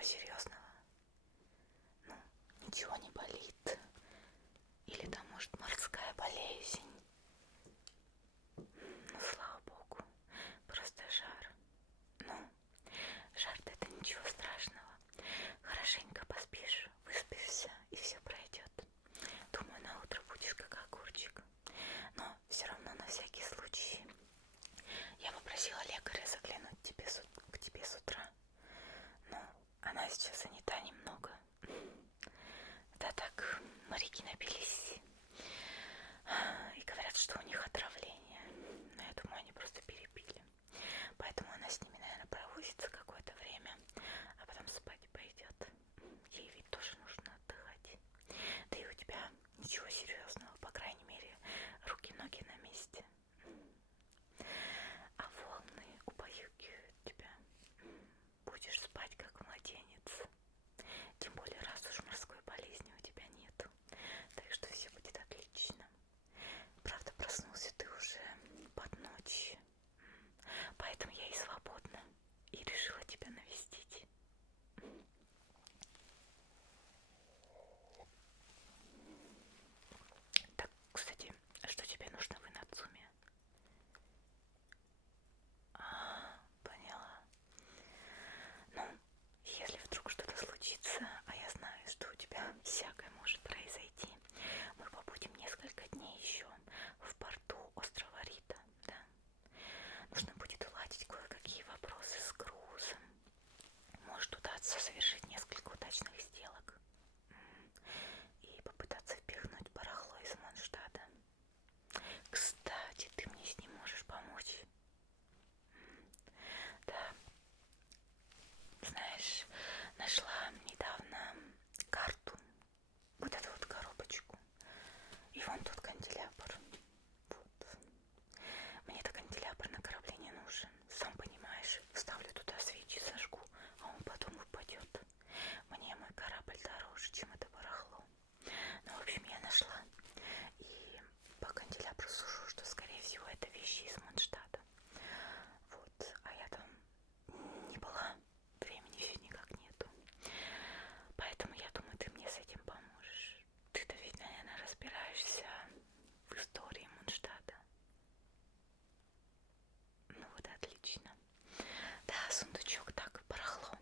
Ничего серьезного? Ну, ничего не болит? Или там, может, морская болезнь? Ну, слава богу, просто жар. Ну, жар-то это ничего страшного. Хорошенько поспишь, выспишься, и все пройдет. Думаю, на утро будешь как огурчик. Но все равно на всякий случай я попросила лекаря заглянуть к тебе с утра. Ну, она сейчас занята немного. Да так, моряки напились. И говорят, что у них отравление. Но я думаю, они просто перепили. Поэтому она с ними, наверное, провозится какое-то время, а потом спать пойдет. Ей ведь тоже нужно отдыхать. Да и у тебя ничего серьезного, по крайней мере, руки-ноги на месте. А волны убаюкивают тебя. Будешь спать как младенец. Тем более, раз уж морской болезни у тебя нету. Так что все будет отлично. Правда, проснулся ты уже под ночь. Поэтому я и свободна. И решила тебя навестить. Так, кстати, что тебе нужно в Инацуме? Поняла. Ну, если вдруг что-то случится, а я знаю, что у тебя всякое может произойти, мы побудем несколько дней еще в порту острова Рита, да? Нужно будет уладить кое-какие вопросы с грузом. Может удастся совершить несколько удачных сделок и попытаться впихнуть барахло из Монштадта. Кстати, ты мне с ним можешь помочь. Да, знаешь, нашла недавно карту, вот эту вот коробочку, и вон тут канделябр. Вот. Мне-то канделябр на корабле не нужен, сам понимаешь, вставлю туда свечи, зажгу, а он потом упадет. Мне мой корабль дороже, чем это барахло. Ну, в общем, я нашла, и по канделябру сужу, что, скорее всего, это вещи из Монштадта. Вот, а я там не была, времени все никак нету. Поэтому я думаю, ты мне с этим поможешь. Ты-то ведь, наверное, разбираешься в истории Монштадта. Ну вот, отлично. Да, сундучок, так, барахло.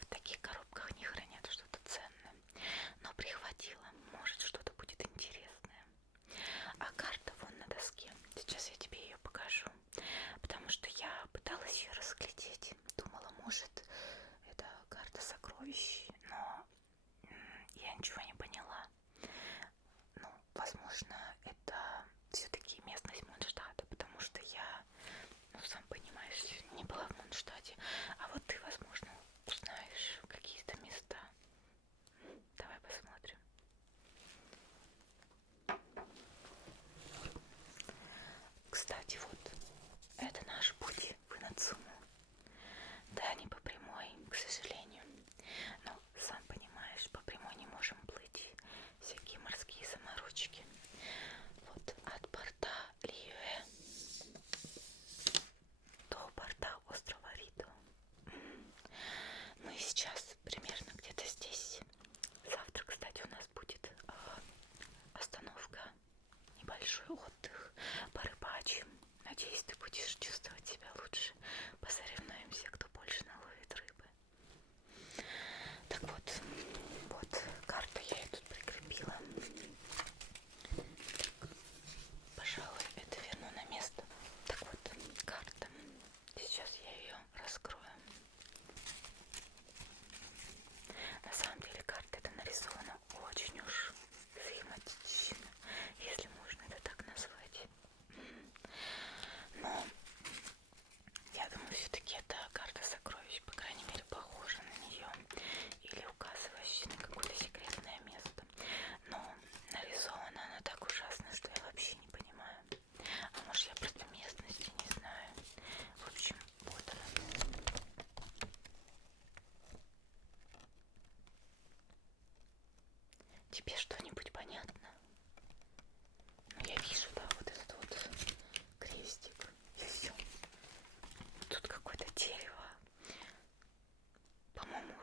В таких коробках не хранят что-то ценное. Но прихватила, может, что-то будет интересное. А карта вон на доске. Сейчас я тебе ее покажу. Потому что я пыталась ее разглядеть. Думала, может, это карта сокровищ. Но я ничего не поняла. Ну, возможно, это все-таки местность Монштадта. Потому что я, ну, сам понимаешь, не была в Монштадте. А вот ты, возможно, знаешь какие-то места. Давай посмотрим. Кстати, вот это наш путь в Инацуму. Да, не по прямой, к сожалению. Но, сам понимаешь, по прямой не можем плыть. Всякие морские заморочки. Вот от порта Риюэ до порта острова Рито. Мы сейчас примерно где-то здесь. Завтра, кстати, у нас будет остановка, небольшой отдых, порыбачим. Надеюсь, ты будешь чувствовать себя лучше. Посоревнуемся, кто больше наловит рыбы. Так вот, вот карту я ей тут прикрепила. Пожалуй, это верну на место. Так вот, карта. Сейчас я ее раскрою. На самом деле карта это нарисована очень уж схематично, если можно это так назвать. Но я думаю, все-таки это карта сокровищ, по крайней мере, похожа на нее или указывающая на какое-то секретное место. Но нарисована она так ужасно, что я вообще не понимаю. А может, я просто местности не знаю. В общем, вот она. Тебе что-нибудь понятно? Ну, я вижу, да, вот этот вот крестик. И все. Тут какое-то дерево. По-моему,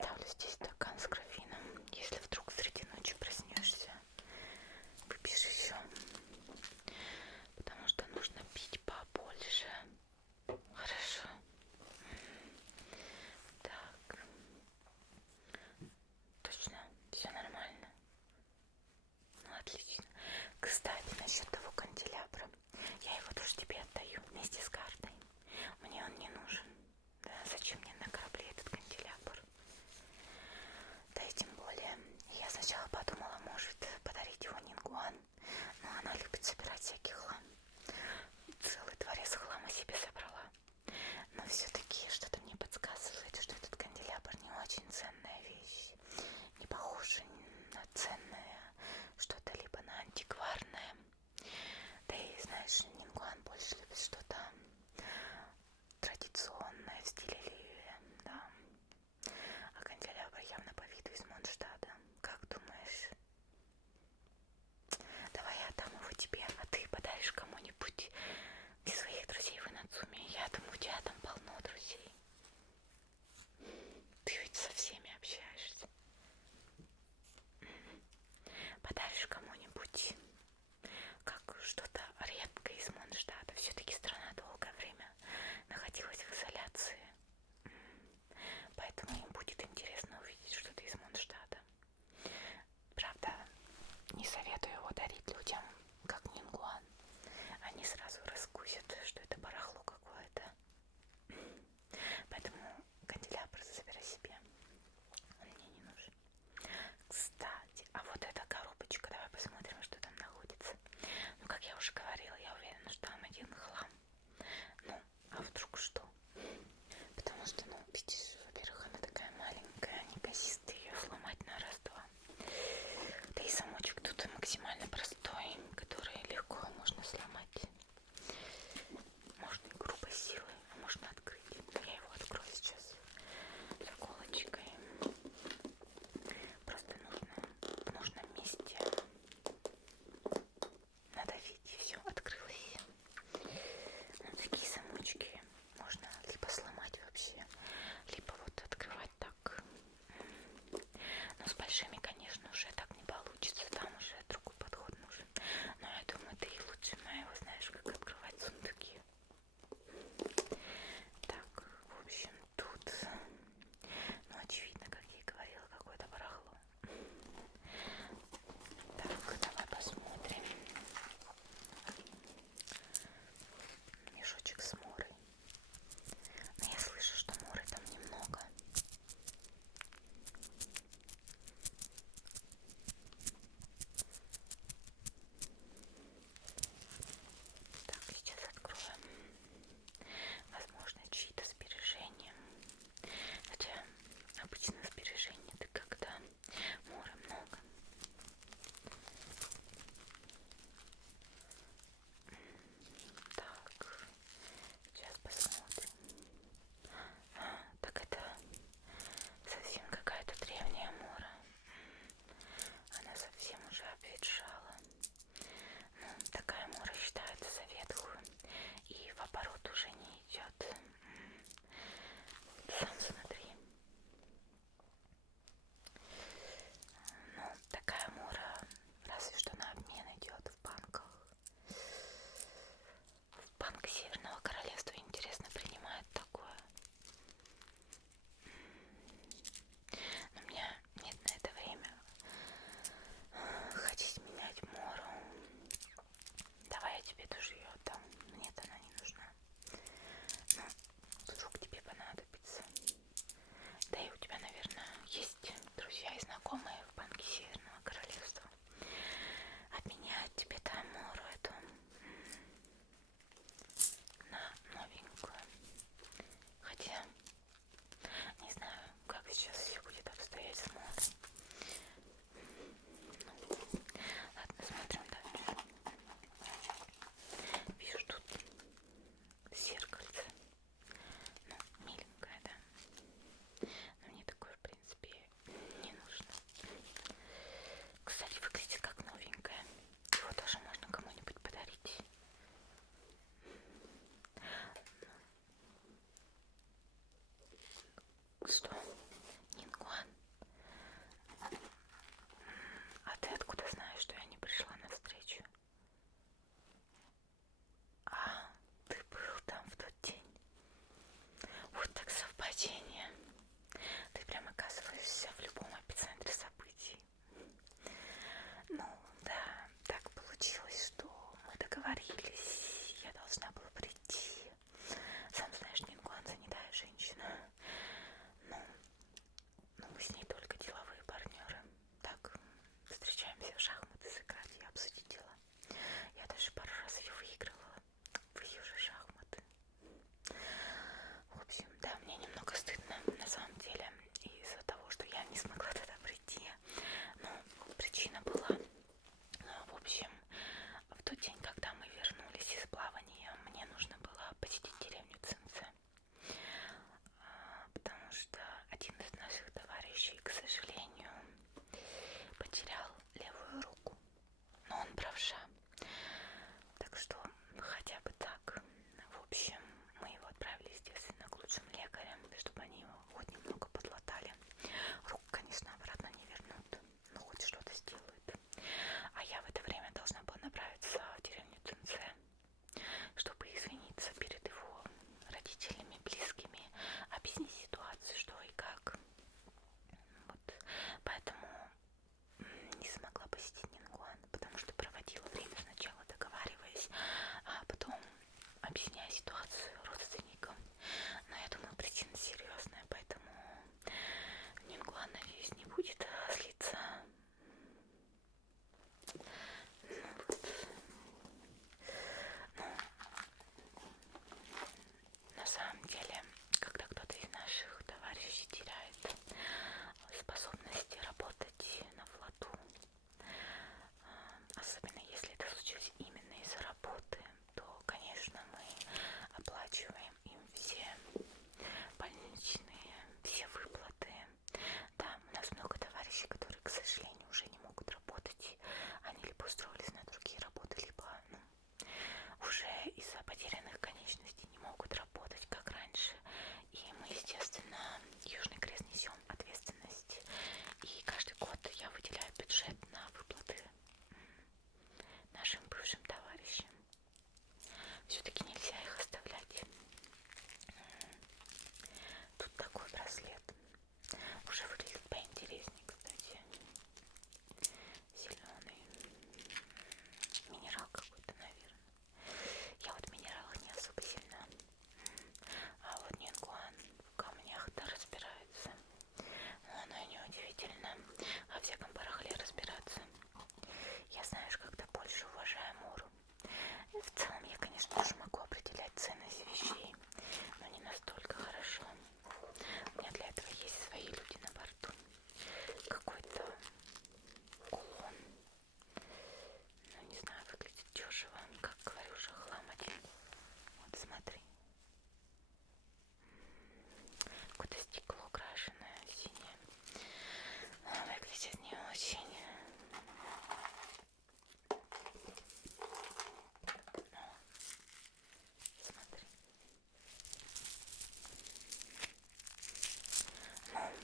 оставлю здесь стакан с графином. Если вдруг среди ночи проснешься, выпьешь еще. Потому что нужно пить побольше. Хорошо. Так. Точно, все нормально. Ну, отлично. Кстати, насчет того канделябра. Я его тоже тебе отдаю вместе с картой. Мне он не нужен. Да, зачем мне на корабле этот канделябр?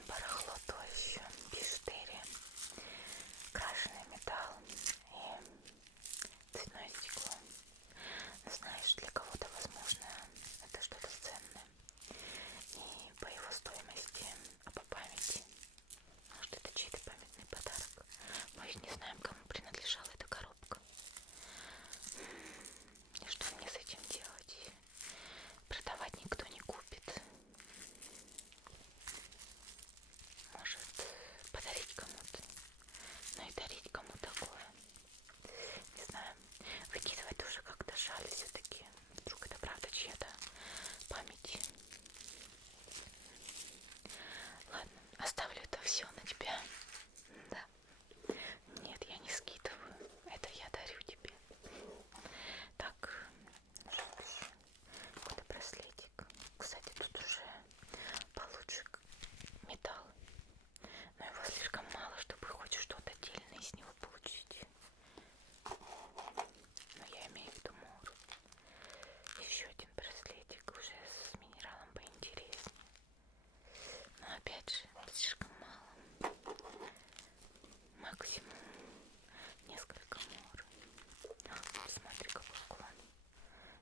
барахло то еще, бижутерия, крашеный металл и цветное стекло. Но знаешь, для кого-то, возможно, это что-то ценное. И по его стоимости, а по памяти, может, это чей-то памятный подарок. Мы ведь не знаем, кому принадлежала эта коробка. И что мне с этим делать? Продавать никто не купит. Может, подарить кому-то. Но и дарить кому такое. Не знаю. Выкидывать тоже как-то жаль все-таки. Вдруг это правда чья-то память. Ладно, оставлю это все на тебя. Да. Нет, я не скидываю. Это я дарю тебе. Так, какой-то браслетик. Кстати, тут уже получше металл. Но его слишком мало, чтобы хоть что-то отдельное из него получить. Но я имею в виду мур. Еще один браслетик уже с минералом поинтереснее. Но опять же, слишком мало. Максимум несколько мур. Смотри, какой клон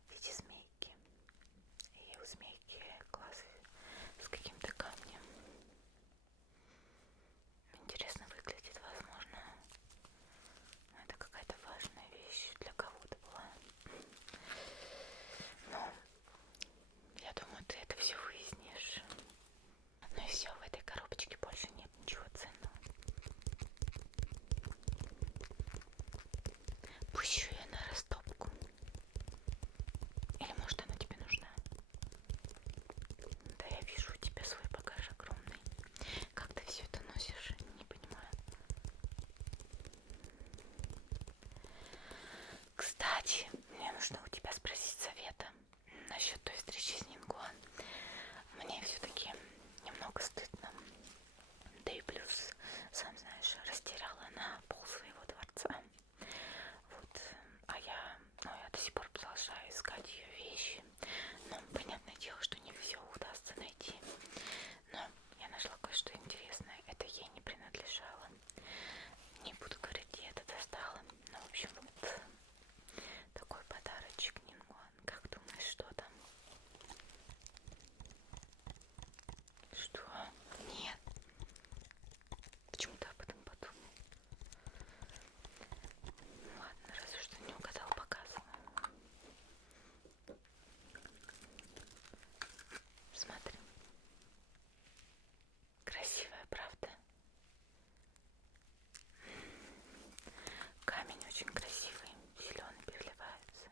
в виде змейки. И у змейки глаз с каким-то камнем. Интересно выглядит, возможно. Это какая-то важная вещь для кого-то была. Но я думаю, ты это все выяснишь. Ну и все, в этой коробочке больше нет ничего ценного. Пущу ее на растопку. Или может она тебе нужна? Да, я вижу, у тебя свой багаж огромный. Как ты все это носишь? Не понимаю. Кстати, мне нужно у тебя спросить совета насчет той встречи с Нингуан. Мне все-таки немного стыдно. Да и плюс, сам знаешь, растеряла она пол своего дворца. Вот, а я до сих пор продолжаю искать ее вещи. Ну, понятное дело, что не все удастся найти. Но я нашла кое-что интересное. Это ей не принадлежало. Не буду говорить, где это достала. Ну, в общем, вот такой подарочек Нингуан. Как думаешь, что там? Что? Нет. Почему ты об этом подумал? Ладно, разве что не угадал, показываю. Смотри. Красивая, правда? Камень очень красивый, зеленый переливается.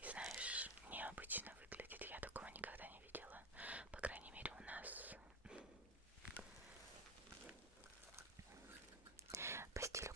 И знаешь, необычно выглядит. Я такого никогда не видела. По крайней мере, у нас. По стилю